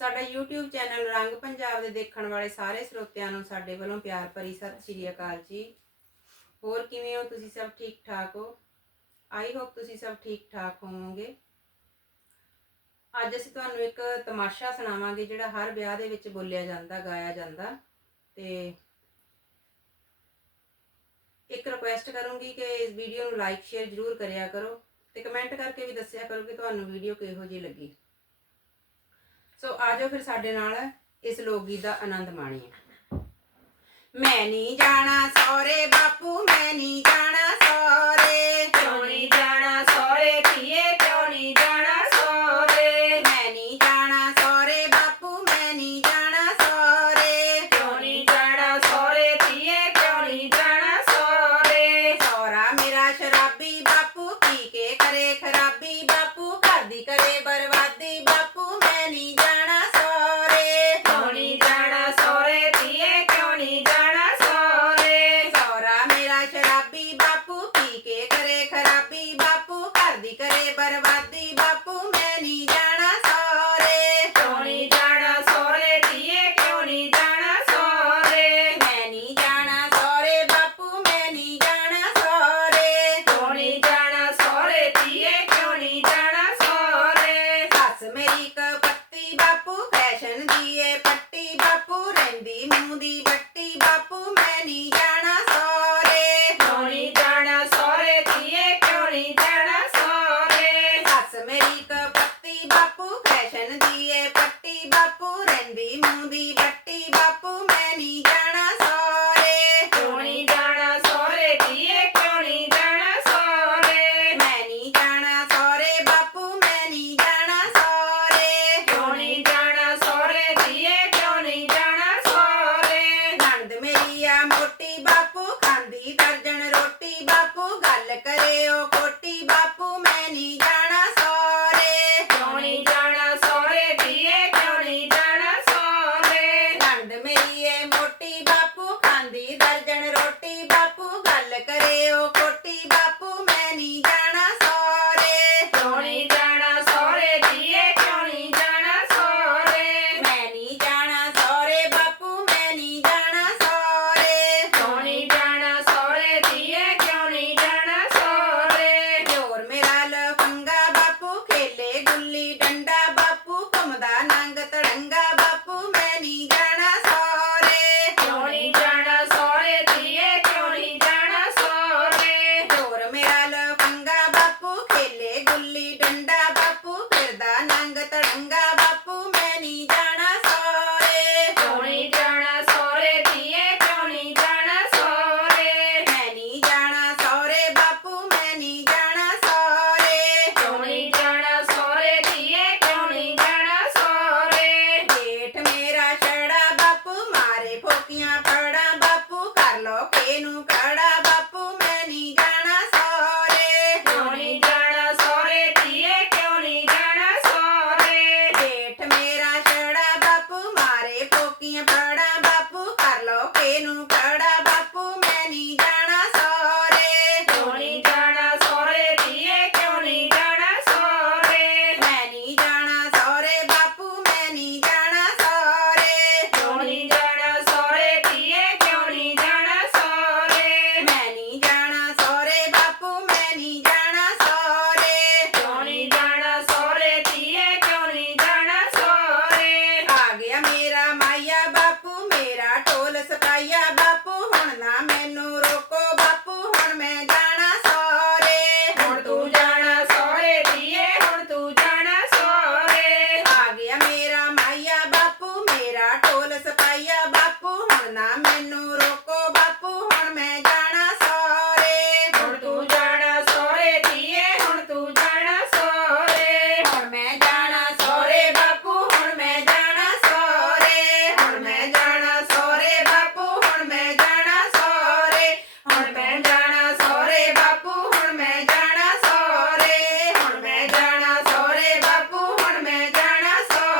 ਸਾਡਾ YouTube channel ਰੰਗ ਪੰਜਾਬ ਦੇ ਦੇਖਣ ਵਾਲੇ ਸਾਰੇ ਸਰੋਤਿਆਂ ਨੂੰ ਸਾਡੇ ਵੱਲੋਂ ਪਿਆਰ ਭਰੀ ਸਤਿ ਸ਼੍ਰੀ ਅਕਾਲ ਜੀ। ਹੋਰ ਕਿਵੇਂ ਹੋ ਤੁਸੀਂ ਸਭ ਠੀਕ ਠਾਕ ਹੋ? ਆਈ ਹੋਪ ਤੁਸੀਂ ਸਭ ਠੀਕ ਠਾਕ ਹੋਵੋਗੇ। ਅੱਜ ਅਸੀਂ ਤੁਹਾਨੂੰ ਇੱਕ ਤਮਾਸ਼ਾ ਸੁਣਾਵਾਂਗੇ ਜਿਹੜਾ ਹਰ ਵਿਆਹ ਦੇ ਵਿੱਚ ਬੋਲਿਆ ਜਾਂਦਾ ਗਾਇਆ ਜਾਂਦਾ। ਤੇ ਇੱਕ ਰਿਕੁਐਸਟ ਕਰੂੰਗੀ ਕਿ ਇਸ ਵੀਡੀਓ ਨੂੰ ਲਾਈਕ ਸ਼ੇਅਰ ਜ਼ਰੂਰ ਕਰਿਆ ਕਰੋ ਤੇ ਕਮੈਂਟ ਕਰਕੇ ਵੀ ਦੱਸਿਆ ਕਰੋ ਕਿ ਤੁਹਾਨੂੰ ਵੀਡੀਓ ਕਿਹੋ ਜਿਹੀ ਲੱਗੀ। ਸੋ ਆਜੋ ਫਿਰ ਸਾਡੇ ਨਾਲ ਇਸ ਲੋਕ ਗੀਤ ਦਾ ਆਨੰਦ ਮਾਣੀਏ। ਮੈਂ ਨਹੀਂ ਜਾਣਾ ਸੌਰੇ ਬਾਪੂ ਮੈਂ ਨਹੀਂ ਜਾਣਾ ਸੌਰੇ ਕਿਉਂ ਨਹੀਂ ਜਾਣਾ ਸੋਰੇ ਧੀਏ ਕਿਉਂ ਨਹੀਂ ਜਾਣਾ ਸੋਰੇ ਮੈਂ ਨਹੀਂ ਜਾਣਾ ਸੌਰੇ ਬਾਪੂ ਮੈਂ ਨਹੀਂ ਜਾਣਾ ਸੌਰੇ ਕਿਉਂ ਨਹੀਂ ਜਾਣਾ ਸੋਰੇ ਧੀਏ ਕਿਉਂ ਨਹੀਂ ਜਾਣਾ ਸੋਰੇ ਸੌਰਾ ਮੇਰਾ ਸ਼ਰਾਬੀ ਬਾਪੂ ਪੀ ਕੇ ਕਰੇ ਖਰਾਬੀ ਬਾਪੂ ਘਰ ਦੀ ਕਰੇ ਬਰਬਾਦੀ ਬਾਪੂ ਮੈਂ ਨਹੀਂ ਜਾਣਾ ਸੌਰੇ ਕਿਉਂ ਨਹੀਂ ਜਾਣਾ ਸੋਰੇ ਧੀਏ ਕਿਉਂ ਨਹੀਂ ਜਾਣਾ ਸੋਰੇ ਸੌਰਾ ਮੇਰਾ ਸ਼ਰਾਬੀ ਬਾਪੂ ਪੀ ਕੇ ਕਰੇ ਖਰਾਬੀ ਬਾਪੂ ਘਰ ਕਰੇ ਬਰਬਾਦੀ ਬਾਪੂ ਮੈਂ ਨਹੀਂ ਜਾਣਾ ਸੌਰੇ ਕਿਉਂ ਨਹੀਂ ਜਾਣਾ ਸੋਰੇ ਧੀਏ ਕਿਉਂ ਨਹੀਂ ਜਾਣਾ ਸੋਰੇ ਮੈਂ ਨਹੀਂ ਜਾਣਾ ਸੌਰੇ ਬਾਪੂ ਮੈਂ ਨਹੀਂ ਜਾਣਾ ਸੌਰੇ ਕਿਉਂ ਨਹੀਂ ਜਾਣਾ ਸੋਰੇ ਧੀਏ ਕਿਉਂ ਨਹੀਂ ਜਾਣਾ ਸੋਰੇ ਸੱਸ ਮੇਰੀ ਕਪੱਤੀ ਬਾਪੂ ਫੈਸ਼ਨ ਦੀ ਏ ਪੱਟੀ ਬਾਪੂ ਰਹਿੰਦੀ ਮੂੰਹ ਦੀ ਬੱਟੀ ਪਾਉਂਦੀ ਬੱਟੀ ਬਾਪੂ ਮੈਂ ਨਹੀਂ ਜਾਣਾ ਸੋਰੇ ਕਿਉਂ ਨਹੀਂ ਜਾਣਾ ਸੋਰੇ ਧੀਏ ਕਿਉਂ ਨਹੀਂ ਜਾਣਾ ਸੋਰੇ ਮੈਂ ਨਹੀਂ ਜਾਣਾ ਸੋਰੇ ਬਾਪੂ ਮੈਂ ਨਹੀਂ ਜਾਣਾ ਸੋਰੇ ਕਿਉਂ ਨਹੀਂ ਜਾਣਾ ਸੋਰੇ ਧੀਏ ਕਿਉਂ ਨਹੀਂ ਜਾਣਾ ਸੋਰੇ ਨੰਦ ਮੇਰੀ ਆ ਮੋਟੀ ਬਾਪੂ ਖਾਂਦੀ ਦਰਜਣ ਰੋਟੀ ਬਾਪੂ ਗੱਲ ਕਰੇ ਉਹ ਕੋਟੀ ਬਾਪੂ ਮੈਂ ਨਹੀਂ ਜਾਣਾ ನಮ್ಮೆನ್ನೂರು